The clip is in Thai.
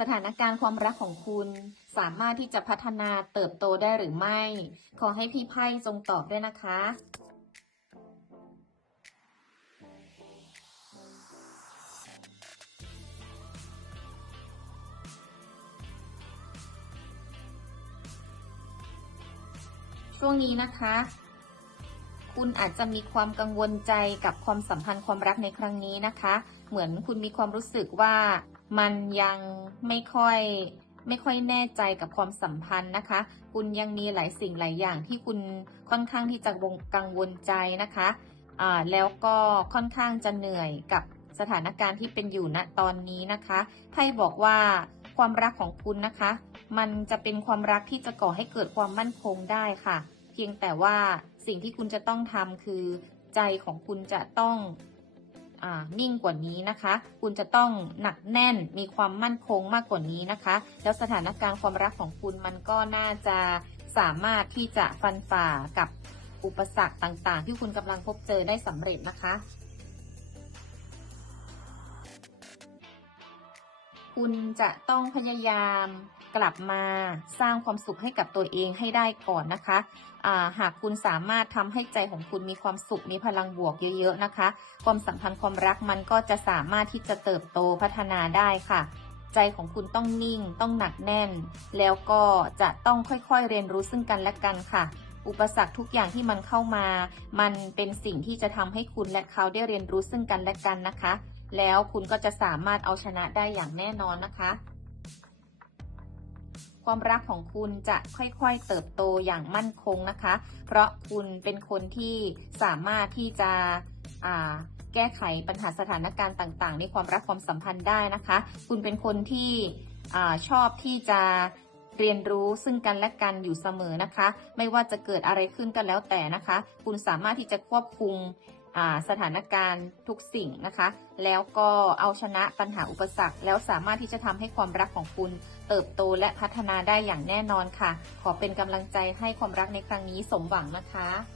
สถานการณ์ความรักของคุณสามารถที่จะพัฒนาเติบโตได้หรือไม่ ขอให้พี่ไพ่จงตอบด้วยนะคะ ช่วงนี้นะคะ คุณอาจจะมีความกังวลใจกับความสัมพันธ์ความรักในครั้งนี้นะคะ เหมือนคุณมีความรู้สึกว่า มันยังไม่ค่อยไม่ค่อยแน่ใจกับความสัมพันธ์นะคะ คุณยังมีหลายสิ่งหลายอย่างที่คุณค่อนข้างที่จะกังวลใจนะคะอ่าแล้วก็ค่อนข้างจะเหนื่อยกับสถานการณ์ที่เป็นอยู่ณตอนนี้นะคะไพ่บอกว่าความรักของคุณนะคะ มันจะเป็นความรักที่จะก่อให้เกิดความมั่นคงได้ค่ะ เพียงแต่ว่าสิ่งที่คุณจะต้องทำคือใจของคุณจะต้อง นิ่งกว่านี้นะคะ คุณจะต้องหนักแน่นมีความมั่นคงมากกว่านี้นะคะ แล้วสถานการณ์ความรักของคุณมันก็น่าจะสามารถที่จะฟันฝ่ากับอุปสรรคต่างๆ ที่คุณกำลังพบเจอได้สำเร็จนะคะ คุณจะต้องพยายามกลับมาสร้างความสุขให้กับตัวเองให้ได้ก่อนนะคะาหากคุณสามารถทำให้ใจของคุณมีความสุขมีพลังบวกเยอะ ๆ นะคะ ความสัมพันธ์ความรักมันก็จะสามารถที่จะเติบโตพัฒนาได้ค่ะ ใจของคุณต้องนิ่ง ต้องหนักแน่น แล้วก็จะต้องค่อยๆเรียนรู้ซึ่งกันและกันค่ะอุปสรรคทุกอย่างที่มันเข้ามา มันเป็นสิ่งที่จะทำให้คุณและเขาได้เรียนรู้ซึ่งกันและกันนะคะ แล้วคุณก็จะสามารถเอาชนะได้อย่างแน่นอนนะคะ ความรักของคุณจะค่อยๆเติบโตอย่างมั่นคงนะคะ เพราะคุณเป็นคนที่สามารถที่จะแก้ไขปัญหาสถานการณ์ต่าง ๆ ในความรักความสัมพันธ์ได้นะคะ คุณเป็นคนที่อชอบที่จะเรียนรู้ซึ่งกันและกันอยู่เสมอนะคะ ไม่ว่าจะเกิดอะไรขึ้นก็แล้วแต่นะคะ คุณสามารถที่จะควบคุม สถานการณ์ทุกสิ่งนะคะ แล้วก็เอาชนะปัญหาอุปสรรค แล้วสามารถที่จะทำให้ความรักของคุณ เติบโตและพัฒนาได้อย่างแน่นอนค่ะ ขอเป็นกำลังใจให้ความรักในครั้งนี้สมหวังนะคะ